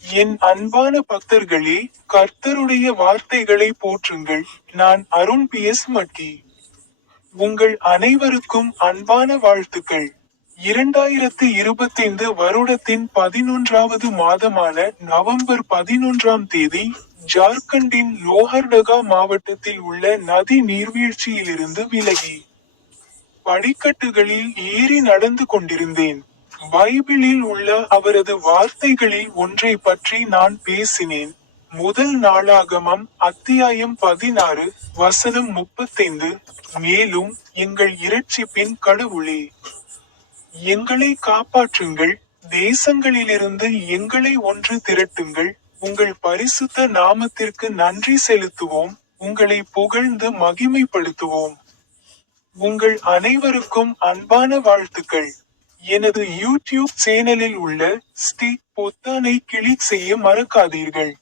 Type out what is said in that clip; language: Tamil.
என் அன்பான பக்தர்களே கர்த்தருடைய வார்த்தைகளை போற்றுங்கள். நான் அருண் பி. எஸ். மட்டி உங்கள் அனைவருக்கும் அன்பான வாழ்த்துக்கள். இரண்டாயிரத்து இருபத்தைந்து வருடத்தின் பதினொன்றாவது மாதமான நவம்பர் பதினொன்றாம் தேதி ஜார்க்கண்டின் லோஹர்டகா மாவட்டத்தில் உள்ள நதி நீர்வீழ்ச்சியிலிருந்து விலகி படிக்கட்டுகளில் ஏறி நடந்து கொண்டிருந்தேன். பைபிளில் உள்ள அவரது வார்த்தைகளில் ஒன்றை பற்றி நான் பேசினேன். முதல் நாளாகமம் அத்தியாயம் பதினாறு வசனம் முப்பத்தைந்து. மேலும் எங்கள் இரட்சிப்பின் கடவுளே எங்களை காப்பாற்றுங்கள். தேசங்களிலிருந்து எங்களை ஒன்று திரட்டுங்கள். உங்கள் பரிசுத்த நாமத்திற்கு நன்றி செலுத்துவோம். உங்களை புகழ்ந்து மகிமைப்படுத்துவோம். உங்கள் அனைவருக்கும் அன்பான வாழ்த்துக்கள். எனது யூடியூப் சேனலில் உள்ள ஸ்டிக் பொத்தானை கிளிக் செய்ய மறக்காதீர்கள்.